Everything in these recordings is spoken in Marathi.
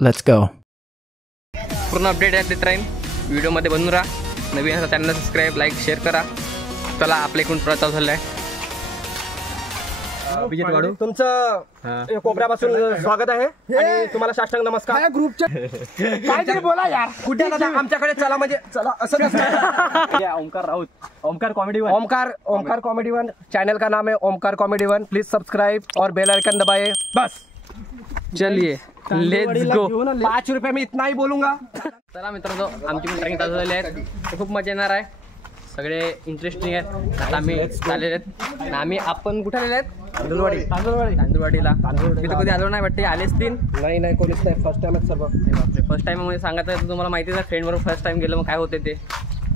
Let's go. पूर्ण अपडेट आहे देत राहीन व्हिडिओमध्ये बनून राहा. नवीन असा चॅनलला सबस्क्राईब लाईक शेअर करा. चला आपल्या इकडून प्रचार झाला आहे. तुमचं कोपऱ्यापासून स्वागत आहे आणि तुम्हाला साष्टांग नमस्कार. काहीतरी बोला यार. कुठे आमच्याकडे चला म्हणजे चला असं Omkar Raut, Omkar comedy one, Omkar comedy one channel का नाम है. Omkar comedy one. Please subscribe और बेल आइकन दबाए. बस चलिए लेट्स गो. 5 रुपये में इतना ही बोलूंगा. चला मित्रांनो, आमची पण ट्रेनिंग चालू झाली आहे. खूप मजा येणार आहे. सगळे इंटरेस्टिंग आहेत. आता आम्ही आलेले आहेत. आपण कुठे आलेले आहेत? तांदूळवाडीला. मी तर कधी आलो नाही वाटते. आलेच तीन नाही कोणीच नाही. फर्स्ट टाइम सर्व. फर्स्ट टाइम मध्ये सांगायचं आहे तुम्हाला माहितीच आहे. फ्रेंड बरोबर फर्स्ट टाइम गेलं मग काय होते ते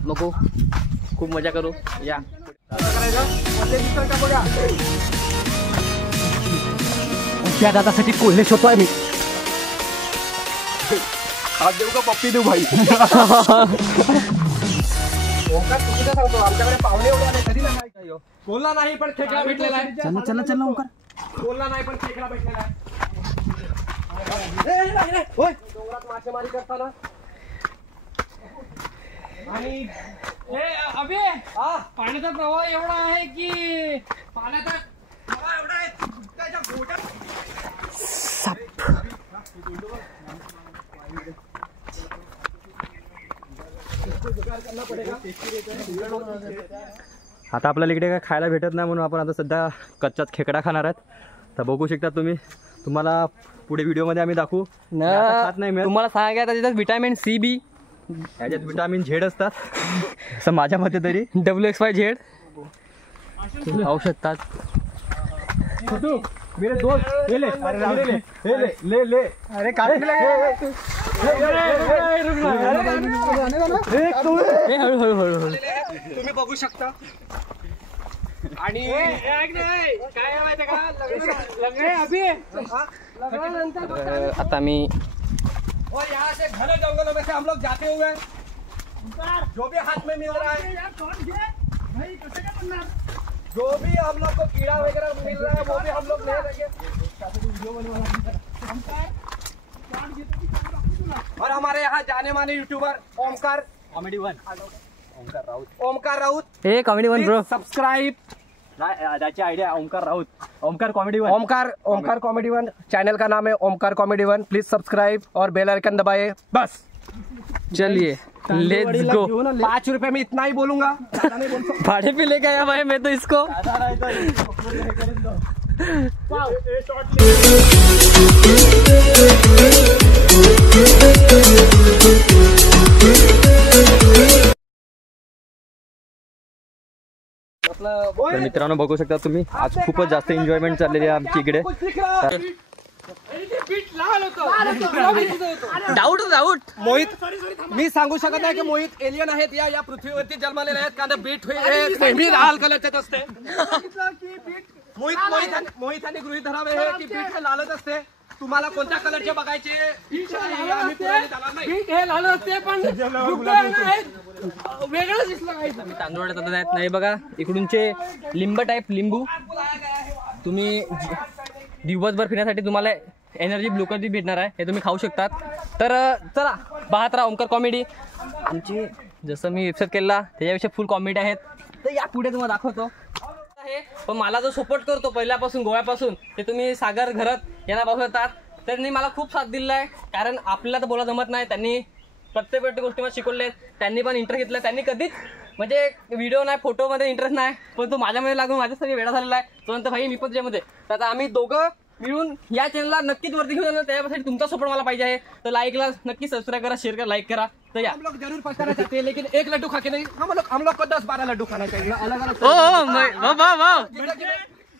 नको. खूप मजा करू या. त्या दादासाठी कोल्हे शोधतोय मी. आज देऊ का पप्पी देऊ भाई. ओमकार चुकीचं सांगतो. आमच्याकडे पाहुणे एवढे आले कधी नाही. बोलला नाही पण खेकडा भेटलेला आहे. चला ओमकार. बोलला नाही पण खेकडा भेटलेला आहे. होय डोंगरात मासेमारी करताना आणि अबे पाण्याचा प्रवाह एवढा आहे की पाण्याचा प्रवाह एवढा आहे त्याच्या गोट्या आता आपल्याला इकडे काय खायला भेटत नाही म्हणून आपण आता सध्या कच्चाच खेकडा खाणार आहेत. तर बघू शकता तुम्ही. तुम्हाला पुढे व्हिडिओमध्ये आम्ही दाखवू. खात नाही मी. तुम्हाला सांगा त्याच्यात विटॅमिन सी बी याच्यात विटॅमिन झेड असतात असं माझ्या मते तरी. WXY झेड खाऊ शकतात. मेरे दोस्त ले अरे काय हळू तुम्ही बघू शकता. आणि काय माहिती का लग्न अभी आता मी और यहाँ से घने जंगलों में से हम लोग जाते हुए जो भी हाथ में मिल रहा है, जो भी हम लोग को कीड़ा वगैरह मिल रहा है वो भी हम लोग ले लेंगे. और हमारे यहाँ जाने Mane YouTuber Omkar comedy one, Omkar Raut. हे कॉमेडी वन ब्रो. सब्सक्राइब. त्याची idea Omkar Raut, Omkar comedy one. Omkar comedy one channel का नाम है. Omkar comedy one. Please subscribe और बेल आइकन दबाए. बस चलिए लेट्स गो. 5 रुपए में इतना ही बोलूंगा. भाड़े पे लेके आया भाई मैं तो इसको. तर मित्रांनो बघू शकता तुम्ही. आज खूपच जास्त एन्जॉयमेंट चाललेली आहे आमची इकडे. डाऊट मोहित मी सांगू शकत नाही की मोहित एलियन आहेत या पृथ्वीवरती जन्मलेले आहेत. कारण बीट नेहमी लाल कलरच असते. मोहितांनी गृहीत धरावे हे की बीट हे लालच असते. तुम्हाला कोणत्या कलरचे बघायचे बीट हे लाल असते पण वेगळंच दिसलं काही. तांदूळ नाही बघा. इकडूनचे लिंब टाईप लिंबू. तुम्ही दिवसभर फिरण्यासाठी तुम्हाला एनर्जी ग्लुकोज बी भेटणार आहे. हे तुम्ही खाऊ शकतात. तर चला पाहत राहा ओमकार कॉमेडी. आमची जसं मी वेबसाईट केला त्याच्यापेक्षा फुल कॉमेडी आहेत. तर या पुढे तुम्हाला दाखवतो. पण मला जो सपोर्ट करतो पहिल्यापासून गोव्यापासून ते तुम्ही सागर घरात यांना बघतात. त्यांनी मला खूप साथ दिला आहे. कारण आपल्याला तर बोला जमत नाही. त्यांनी प्रत्येक गोष्टी मला शिकवले. त्यांनी पण इंटरेस्ट घेतला. त्यांनी कधीच म्हणजे व्हिडिओ नाही फोटोमध्ये इंटरेस्ट नाही पण तो माझ्यामध्ये लागून माझ्यासाठी वेळा झालेला आहे. तो नंतर भाई मी पण त्याच्यामध्ये. तर आता आम्ही दोघं मिळून या चॅनलला नक्कीच वरती घेऊन जाणार. त्याच्यासाठी तुमचा सपोर्ट मला पाहिजे आहे. तर लाईकला नक्की सबस्क्राईब करा, शेअर करा, लाईक करा. तर या हम लोग जरूर पछताना चाहते हैं लेकिन एक लड्डू खा के नहीं. हम लोग को 10-12 लड्डू खाना चाहिए अलग अलग.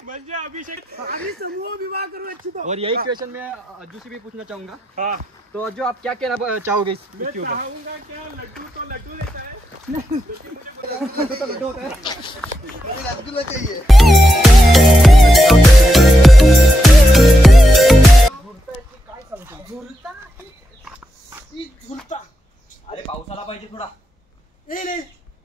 म्हणजे अभिषेक आम्ही समूह विवाह करू इच्छितो. और यही क्वेश्चन मैं अज्जू से भी पूछना चाहूंगा. तो अज्जू आप क्या कहना चाहोगे इसके ऊपर? चाहूंगा क्या लड्डू तो लड्डू लेता है. लड्डू होता है. लड्डू चाहिए. अरे पावसाला पाहिजे थोडा.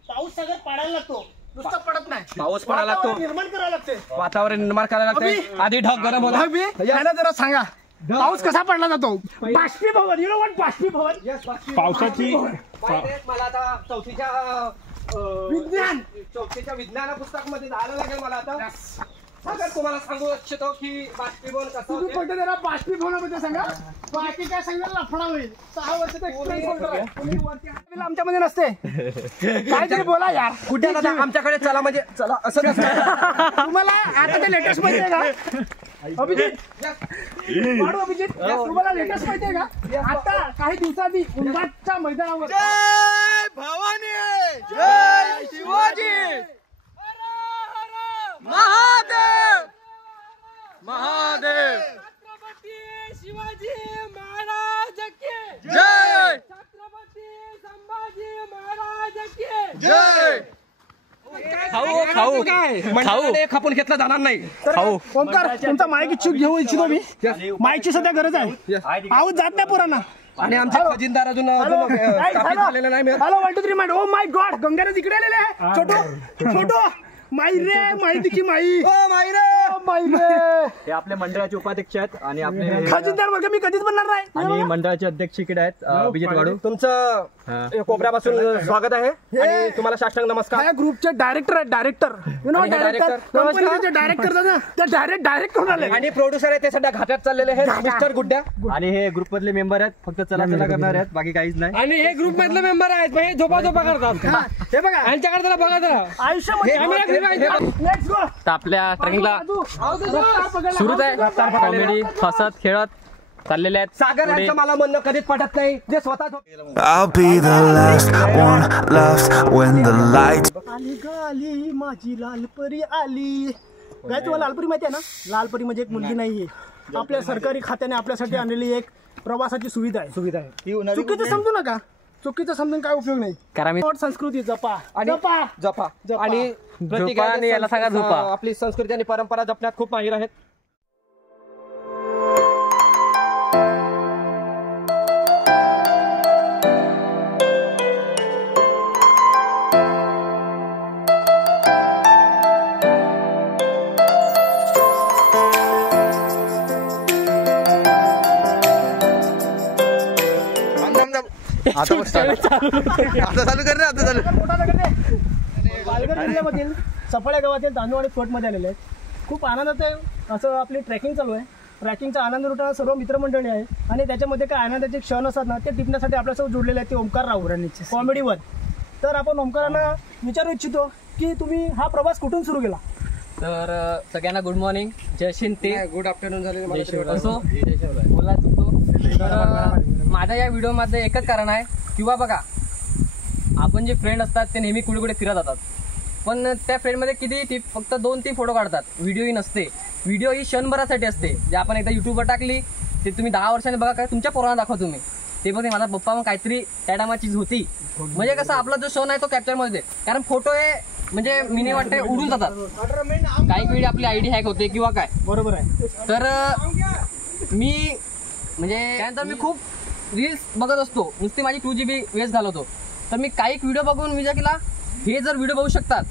पाऊस सगळं पडायला लागतो. नुसतं पडत नाही. पाऊस पडायला लागतो. निर्माण करायला लागते. वातावरण निर्माण करायला लागते. आधी ढग गरम होता. यांना जरा सांगा पाऊस कसा पडला जातो बाष्पीभवन यु नो व्हॉट बाष्पीभवन पावसाची मला आता चौथीच्या विज्ञान पुस्तकामध्ये जायला लागेल मला आता सांगा तुम्हाला सांगू इच्छितो की बाष्पीभवन कसं तुम्ही होते. पहिले जरा बाष्पीभवनाबद्दल सांगा बाकी काय सांगायला लफडा होईल 6 वर्षाचा एक्सपिरियन्स आमच्यामध्ये नसते काहीतरी बोला यार कुठे दादा आमच्याकडे चला म्हणजे चला असं नसतं. तुम्हाला आता ते लेटेस्ट माहिती आहे का अभिजित पाडू अभिजित तुम्हाला लेटेस्ट माहिती आहे का आता काही दिवसांनी उंबाच्या मैदानावर महादेव छत्रपती शिवाजी महाराज के जय छत्रपती संभाजी महाराज के जय खाऊ खाऊ मंडळाने खपून घेतलं जाणार नाही. खाऊ ओंकार तुमचा माईक इच्छुक घेऊ इच्छितो मी माईकची सध्या गरज आहे आवाज जात नाही पोरांना आणि आमचे खजिनदार अजून स्थापित झालेले नाही मिळत. Hello 1 2 3 mind O my God गंगाने तिकडे आलेले आहे छोटो छोटो माई रे माई दिकी माई माई रे हे आपल्या मंडळाचे उपाध्यक्ष आहेत आणि आपले खजिनदार वर्ग मी कधीच बनणार नाही आणि मंडळाचे अध्यक्ष इकडे आहेत अभिजित वाडू. तुमचं कोपऱ्यापासून स्वागत आहे आणि तुम्हाला साष्टांग नमस्कार. या ग्रुपचे डायरेक्टर आहेत डायरेक्टर यु नो आणि डायरेक्टर director. कंपनीचे डायरेक्टर ते डायरेक्ट होऊन आले आणि प्रोड्युसर आहे ते सध्या घाट्यात चाललेले आहेत मिस्टर गुड्ड्या. आणि हे ग्रुप मधले मेंबर आहेत फक्त चला चला करणार आहेत बाकी काहीच नाही. आणि हे ग्रुप मधले मेंबर आहेत हे झोपा करतात हे बघा यांच्याकडे जरा बघा जरा आयुष्यामध्ये लेट्स गो तर आपल्या ट्रेकिंगला सुरूच आहे कॉमेडी हसत खेळत चाललेले आहेत सागर पुढे. यांचं मला म्हणणं कधीच पटत नाही जे स्वतः I'll be the last one left when the lights आली ग आली माझी लालपरी आली काय तुम्हाला लालपरी माहिती आहे ना लालपरी म्हणजे एक मुलगी नाहीये आपल्या सरकारी खात्याने आपल्यासाठी आणलेली एक प्रवासाची सुविधा आहे चुकीचं समजू नका चुकीचं समजून काय उपयोग नाही कारण आम्ही संस्कृती जपा आणि जपा आणि प्रत्येकाने झोपा आणि याला सांगा झोपा. आपली संस्कृती आणि परंपरा जपण्यात खूप माहीर आहेत. पालघर जिल्ह्यामधील सफाळ्या गावातील तांदूळ आणि फोर्टमध्ये आलेले आहेत खूप आनंदात आहे असं आपली ट्रॅकिंग चालू आहे ट्रॅकिंगचा आनंद लुटणारा सर्व मित्रमंडळी आहे आणि त्याच्यामध्ये काय आनंदाचे क्षण असतात ना ते टिपण्यासाठी आपल्यासोबत जुडलेले आहेत ते ओंकार राऊत कॉमेडी वन. तर आपण ओंकारांना विचारू इच्छितो की तुम्ही हा प्रवास कुठून सुरू केला. तर सगळ्यांना गुड मॉर्निंग जय शिंद ते गुड आफ्टरनून झाले असो बोला चुकतो. तर माझ्या या व्हिडिओमध्ये एकच कारण आहे किंवा बघा आपण जे फ्रेंड असतात ते नेहमी कुठे कुठे फिरत जातात पण त्या फ्रेंडमध्ये किती फक्त 2-3 फोटो काढतात व्हिडिओही नसते. व्हिडिओ ही क्षणभरासाठी असते जे आपण एकदा युट्यूबवर टाकली ते तुम्ही 10 वर्षांनी बघा काय तुमच्या पोरांना दाखवा तुम्ही ते पण माझा पप्पा मग काहीतरी त्या टायमाची होती म्हणजे कसं आपला जो क्षण आहे तो कॅप्चरमध्ये कारण फोटो हे म्हणजे मिनी वाटते उडून जातात काही वेळी आपली आयडी हॅक होते किंवा काय बरोबर आहे. तर मी म्हणजे त्यानंतर मी खूप रील्स बघत असतो नुसती माझी 2 GB वेस्ट घालवतो. तर मी काही व्हिडिओ बघून विचार केला हे जर व्हिडिओ बघू शकतात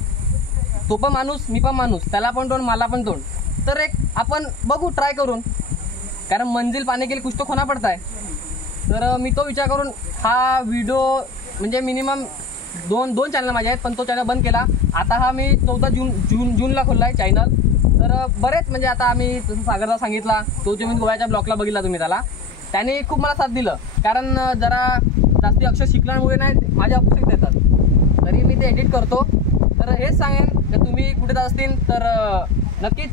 तो पण माणूस मी पण माणूस त्याला पण तोंड मला पण तोंड तर एक आपण बघू ट्राय करून कारण मंजिल पाने केली कुछ तो खोना पडता है. तर मी तो विचार करून हा व्हिडिओ म्हणजे मिनिमम दोन चॅनल माझे आहेत पण तो चॅनल बंद केला. आता हा मी 14 जूनला खोलला आहे चॅनल. तर बरेच म्हणजे आता आम्ही सागरला सांगितला तो तुम्ही गोव्याच्या ब्लॉगला बघितला तुम्ही त्याने खूप मला साथ दिलं कारण जरा जास्ती अक्षर शिकल्यामुळे नाही माझ्या अपेक्षित देतात तरी मी ते एडिट करतो. तर हेच सांगेन की तुम्ही कुठे जात असतील तर नक्कीच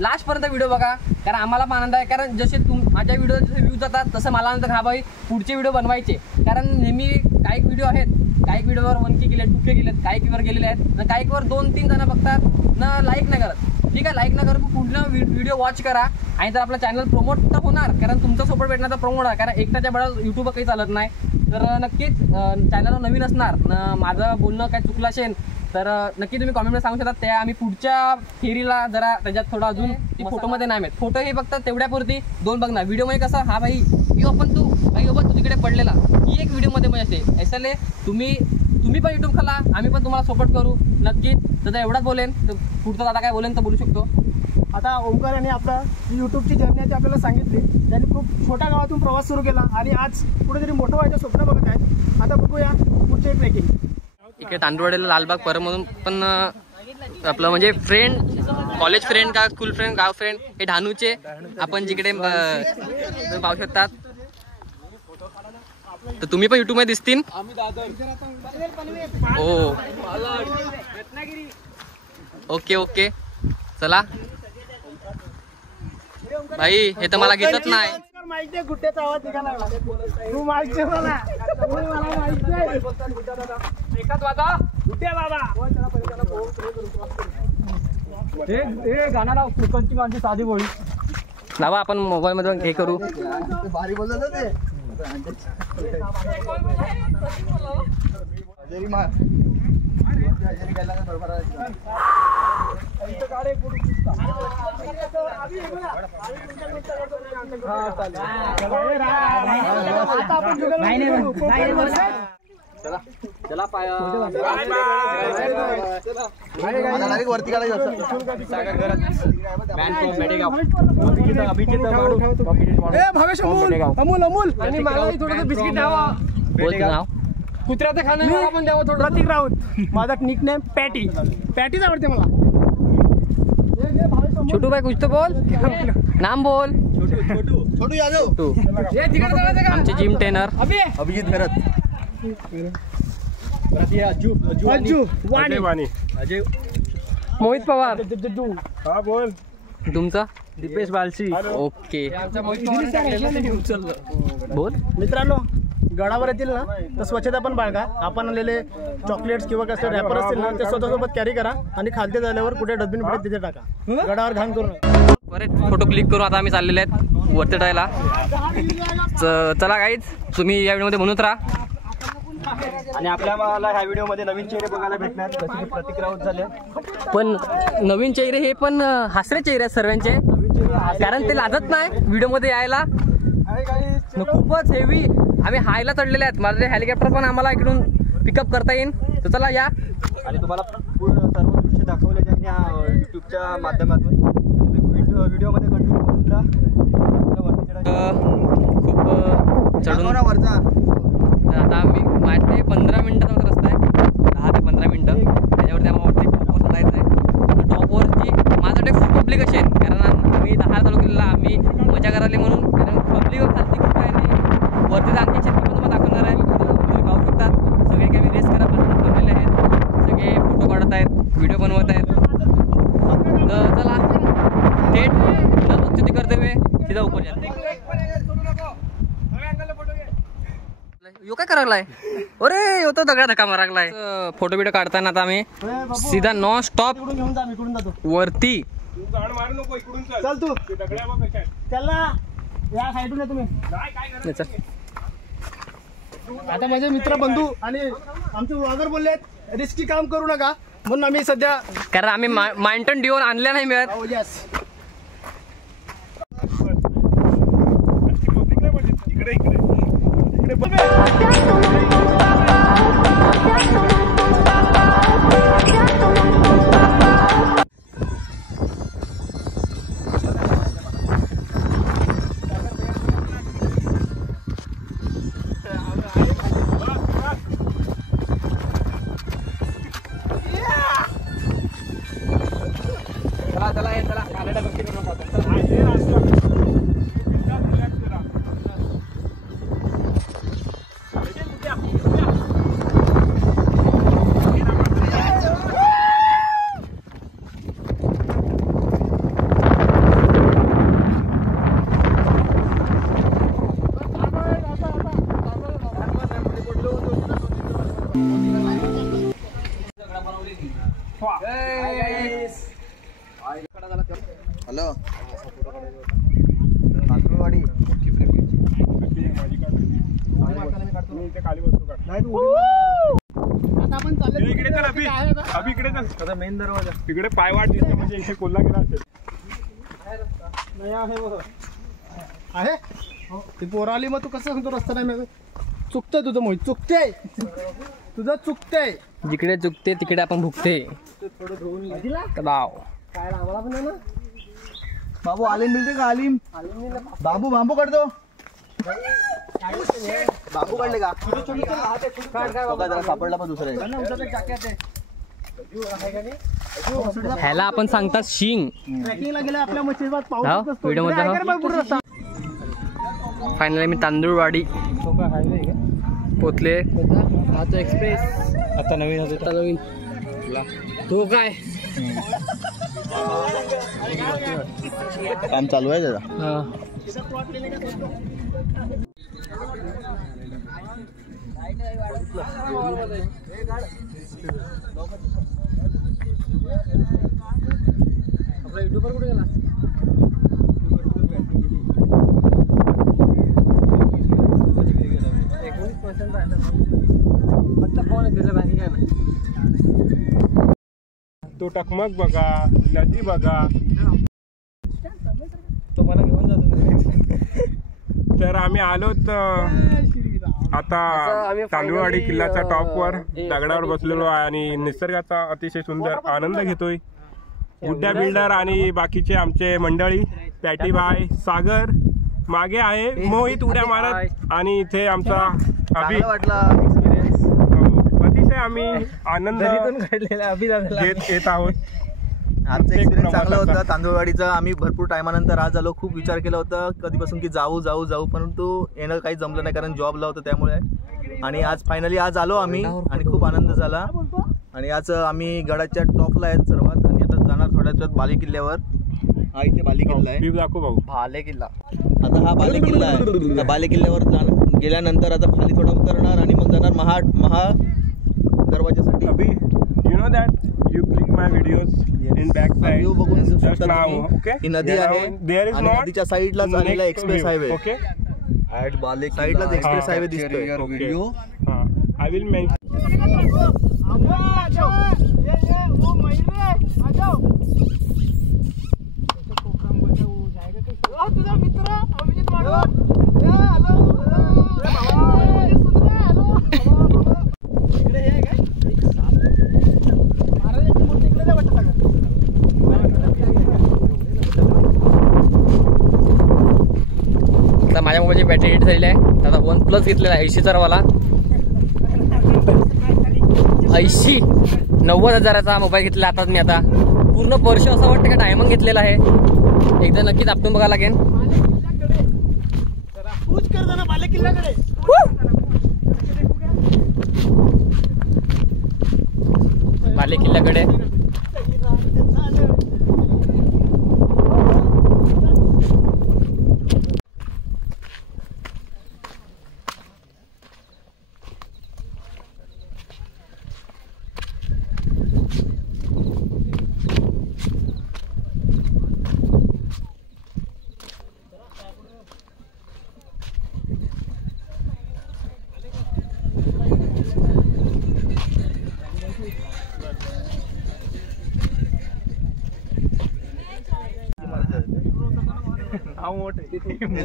लास्टपर्यंत व्हिडिओ बघा कारण आम्हाला पण आनंद आहे कारण जसे माझ्या व्हिडिओ जसे व्ह्यूज जातात तसं मला आनंद हा भाई पुढचे व्हिडिओ बनवायचे कारण नेहमी काही व्हिडिओ आहेत काही व्हिडिओवर 1K गेले 2K गेलेत काही वर गेलेले आहेत ना काहीवर 2-3 जण बघतात ना लाईक नाही करत. ठीक आहे लाईक न करून पुढला व्हिडिओ वॉच करा आणि जर आपला चॅनल प्रमोट तर होणार कारण तुमचा सपोर्ट भेटणार तर प्रमोट आहे कारण एकट्याच्या बळावर युट्यूबवर काही चालत नाही. तर नक्कीच चॅनल नवीन असणार न माझं बोलणं काय चुकलं असेल तर नक्की तुम्ही कॉमेंटमध्ये सांगू शकता त्या आम्ही पुढच्या फेरीला जरा त्याच्यात थोडं अजून ती फोटोमध्ये नाही माहीत फोटो हे फक्त तेवढ्यापुरती 2 बघणार व्हिडिओमध्ये कसं हा भाई यो पण तू भाई बाबा तू तिकडे पडलेला ही एक व्हिडिओमध्ये म्हणजे असते ऐसले तुम्ही पण युट्यूब खाला आम्ही पण तुम्हाला सपोर्ट करू नक्कीच. तर एवढाच बोलेन तर पुढचं दादा काय बोलेन तर बोलू शकतो. आता ओमकार यांनी आपला यूट्यूबची जर्नी आहे आपल्याला सांगितली. त्यांनी खूप छोट्या गावातून प्रवास सुरू केला आणि आज कुठेतरी मोठं व्हायचं स्वप्न बघत आहेत. आता बघूया पुढचे ट्रेकिंग. इकडे तांदूळवाडीला लालबाग परमधून पण आपलं म्हणजे फ्रेंड, कॉलेज फ्रेंड का स्कूल फ्रेंड, गाव फ्रेंड हे ढाणूचे आपण जिकडे पाहू शकतात. तर तुम्ही पण युट्यूब मध्ये दिसतील. हो ओके ओके चला भाई, हे तर मला घेतच नाही. माहितीये गुड्ड्याचा आवाज निघाला लागला. तू माहिती मला माहिती एकाच वाजा गुड्ड्या बाबा. हे गाणं लाव, कुकनची गाणची साधी बोळी लावा, आपण मोबाईल मध्ये हे करू. भारी बोलत ते चला पाया वरती काढायचं. अमूल अमूल आणि मला थोडंसं बिस्किट द्यावा. बोल तुझं नाव. कुत्र्याचं खाणं मला पण द्यावं थोडं. प्रतीक राऊत. माझा निक नेम पॅटी. पॅटीच आवडते मला. छोटू भाई कुछ तो बोल, नाम बोल. छोटू यादव, तू हे तिकडे जायचं का? आमचे जिम ट्रेनर. अभिजित घरात, अज्जू वाणी. मोहित पवार. हा बोल. तुमचं दीपेश बालशी. ओके आमच्या मोहित पवारने टाकलेलं ते उचललं. बोल. मित्रांनो, गडावर येतील ना तर स्वच्छता पण बाळगा. आपण आणलेले चॉकलेट्स किंवा कसले रॅपर असतील ना ते स्वतःसोबत कॅरी करा आणि खालते झाल्यावर कुठे डस्टबिन पडेल तिथे टाका. गडावर घाण करू नका. बरेच फोटो क्लिक करून आता आम्ही चाललेले आहेत वरती चढायला. चला गाईज, तुम्ही या व्हिडिओमध्ये म्हणून राहा. आणि आपल्याला ह्या व्हिडिओ मध्ये नवीन चेहरे बघायला भेटणार, जसे की प्रतीक राऊत झाले. पण नवीन चेहरे हे पण हसरे चेहरे आहेत सर्वांचे, कारण ते लाजत नाही व्हिडिओ मध्ये यायला. खूपच हेवी आम्ही हायला चढलेले आहेत. माझे हेलिकॉप्टर पण आम्हाला इकडून पिकअप करता येईल. तर चला या. आणि तुम्हाला सर्व दृश्य दाखवले जाईल या युट्यूबच्या माध्यमातून. तुम्ही व्हिडिओ मध्ये कंटिन्यू करून राहा. खूप चढून वरचा तर आता आम्ही माझे 15 मिनिटाचा होता रस्ता आहे, 10 ते 15 मिनिटं. त्याच्यावरती आम्हाला वरती टॉपवर चढायचं आहे. टॉपवरची माझ्यासाठी खूप पब्लिक असेल, कारण आम्ही 10 चालू केलेला, आम्ही मजा करायला म्हणून. कारण पब्लिक खालती खूप आहे आणि वरती आणखी क्षेत्र पण तुम्हाला दाखवणार आहे. तुम्ही पाहू शकता सगळे काही रेस करा बनवलेले आहेत, सगळे फोटो काढत आहेत, व्हिडिओ बनवत आहेत. तर चला थेट प्रस्तुती करते हुए सीधा ऊपर जाते. यो काय करायलाय? अरे यो तो दगडा धक्का मारायलाय. फोटो बिटो काढताना आता आम्ही सीधा नॉन स्टॉप इकडून घेऊन जा, मी इकडून जातो. वरती. तू गाण मारू नको, इकडून चल. चल तू ते दगड्या बघ कशा आहेत. त्याला या साईडून या तुम्ही. काय चल. आता माझे मित्र बंधू आणि आमचे व्लॉगर बोलले रिस्की काम करू नका, म्हणून आम्ही सध्या कारण आम्ही माउंटन ड्यून आणल्या नाही मिळत. यस पब्लिक नाही पाहिजे. इकडे इकडे इकडे बघ. हॅलो तांदूळवाडी आता आपण चालले इकडे चल अभि. अभि इकडे चल. मेन दरवाजा तिकडे पायवाट दिसते, म्हणजे इथे कोल्हा गेला असेल. आहे ती पोरं आली, मग तू कसं सांगतो रस्ता नाही मिळत? चुकतंय तुझं मोहित, चुकतंय तुझं, चुकतंय. जिकडे चुकते तिकडे आपण भुकते. थोडं धुवून कदाव. काय आम्हाला पण आहे ना. बाबू आलीम मिळते का आलीम बाबू बांबू काढतो बाबू काढले का जरा सापडला पण दुसरा ह्याला आपण सांगतात शिंग. ट्रेकिंगला गेला आपल्या मच्छीबाग व्हिडिओ मध्ये फायनली मी तांदूळवाडी पोचले. एक्सप्रेस आता नवीन तो काय काम चालू आहे जरा आपला युट्यूबर कुठे गेला? तो टकमक बघा, नदी बघा. तुम्हाला घेऊन जातो. तर आम्ही आलोत आता तांदूळवाडी किल्ल्याच्या टॉपवर दगडावर बसलेलो आहे आणि निसर्गाचा अतिशय सुंदर आनंद घेतोय. गुड्डा बिल्डर आणि बाकीचे आमचे मंडळी पॅटी बाय सागर मागे आहे, मोहित उड्या मारत आणि इथे आमचा अभि वाटला अतिशय आम्ही आनंद घेत येत आहोत. आजचा एक्सपिरियन्स चांगला होता तांदूळवाडीचा. आम्ही भरपूर टायमानंतर आज आलो. खूप विचार केला होता कधीपासून की जाऊ जाऊ जाऊ, परंतु येणं काही जमलं नाही कारण जॉबला होतं त्यामुळे. आणि आज फायनली आज आलो आम्ही आणि खूप आनंद झाला. आणि आज आम्ही गडाच्या टॉपला आहेत सर्वात आणि आता जाणार थोड्याच वेळात बाले किल्ल्यावर. हा इथे बाले किल्ला आहे. दाखव भाऊ. भाले किल्ला. आता हा बाले किल्ला आहे. त्या बाले किल्ल्यावर गेल्यानंतर आता खाली थोडा उतरणार आणि मग जाणार महा दरवाजासाठी. Abhi you know that you click my videos in back side. View बघून जस्ट शकता नाउ. तुम्ही. ओके, ही नदी आहे देयर इज आणि नॉट नदीच्या साईडला झालेला एक्सप्रेस हायवे. ओके, साईडला एक्सप्रेस हायवे दिसतोय. I will mention. तुझा मित्र अभिजित आता माझ्या मोबाईलची बॅटरी हिट झालेली आहे. आता OnePlus घेतलेला आहे 80 वाला. 90,000चा मोबाईल घेतला आता मी. आता पूर्ण वर्ष असं वाटतं का डायमंड घेतलेला आहे. एकदा नक्कीच आपटून बघायला लागेल. बाले किल्ल्याकडे बाले किल्ल्याकडे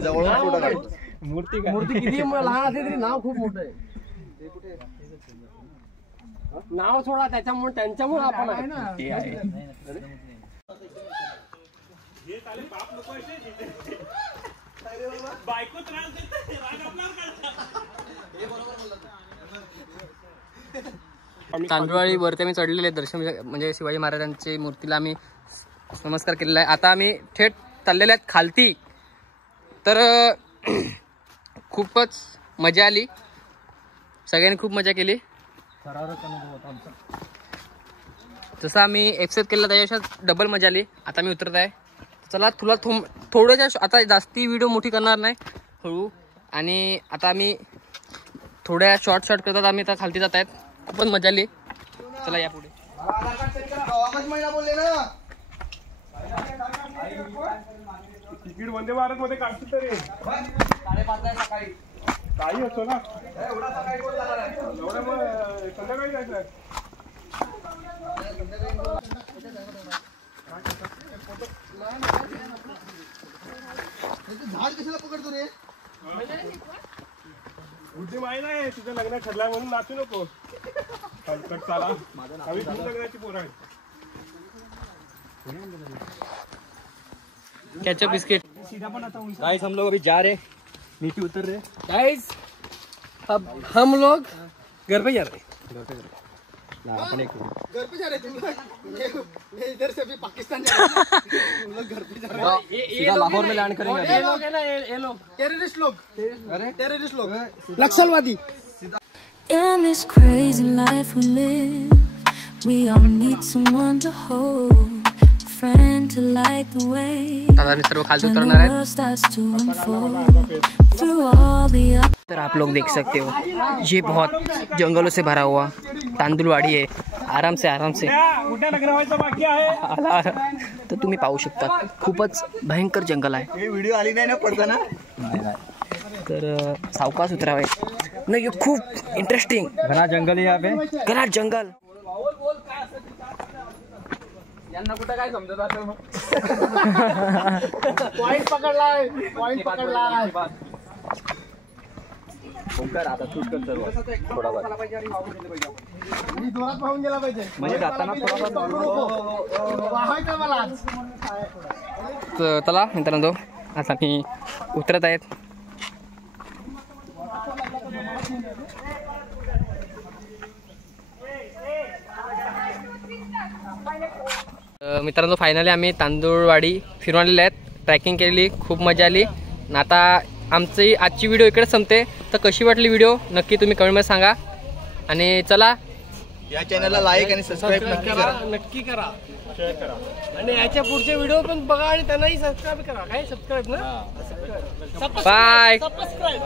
जवळून फोटो काढतो. मूर्ती किती लहान असली तरी नाव खूप मोठं आहे. नाव सोडा त्यांच्यामुळे आपण आहे. तांदूळवाडी वरती आम्ही चढलेले दर्शन म्हणजे शिवाजी महाराजांची मूर्तीला आम्ही नमस्कार केलेला आहे. आता आम्ही थेट चाललेले आहेत खालती. तर खूपच मजा आली, सगळ्यांनी खूप मजा केली. जसं आम्ही एक्सेप्ट केलं त्याच्यापेक्षा डबल मजा आली. आता मी उतरत आहे. चला तुला थोडंच्या आता जास्ती व्हिडिओ मोठी करणार नाही हळू. आणि आता आम्ही थोड्या शॉर्ट करतात आम्ही आता खालती जात आहेत. खूपच मजा आली. चला या पुढे. तिकीट वंदे भारत मध्ये काढतो तरी 5:30 सकाळी काही असतो ना. संध्याकाळी जायचं. झाड कशाला पकडतो रे? बुद्धी माहिती आहे तुझं लग्न ठरलाय म्हणून नाचू नको. चला आम्ही खूप लग्नाची पोरं आहे. Ketchup biscuit. गाइस हम लोग अभी जा रहे, नीचे उतर रहे। गाइस अब हम लोग घर पे जा रहे। अपन एक घर पे जा रहे तुम लोग, ये इधर से भी पाकिस्तान जा रहे हैं तुम लोग, घर पे जा रहे हैं। सीधा लाहौर में लैंड करेंगे। ये लोग है ना, ये लोग टेररिस्ट लोग, अरे टेररिस्ट लोग, नक्सलवादी। In this crazy life we live, we all need someone to hold, a friend to light the way. दादा सर्व खाली When the उतरणार आहेत। world starts to unfold through all the ups. तर आप लोग देख सकते हो ये बहुत जंगलों से भरा हुआ तांदुळवाडी आहे। आराम से आला तर तुम्ही पाहू शकता, खूपच भयंकर जंगल आहे। हे व्हिडिओ आली नाही ना पडताना? तर सावकाश उतरावे नाही, ये खूप इंटरेस्टिंग घना जंगल है यहाँ पे। घना जंगल। पॉइंट पकडलाय, पॉइंट पकडलाय। ओंकार आता शूट कर सर्व थोडाफार, मी जोरात पाहून गेला पाहिजे म्हणजे जाताना थोडाफार पाहायचं मला आज। तर चला मित्रांनो, आता मी उतरत आहेत। मित्रांनो फायनली आम्ही तांदूळवाडी फिरून आलेले आहेत, ट्रॅकिंग केली, खूप मजा आली। आता आमची आजची व्हिडिओ इकडे संपते। तर कशी वाटली व्हिडिओ नक्की तुम्ही कमेंटमध्ये सांगा, आणि चला या चॅनलला लाईक आणि सबस्क्राईब नक्की करा, नक्की करा, आणि याच्या पुढचे व्हिडिओ पण बघा आणि त्यांनाही सबस्क्राईब करा। काय सबस्क्राईब ना, बाय। सबस्क्राईब।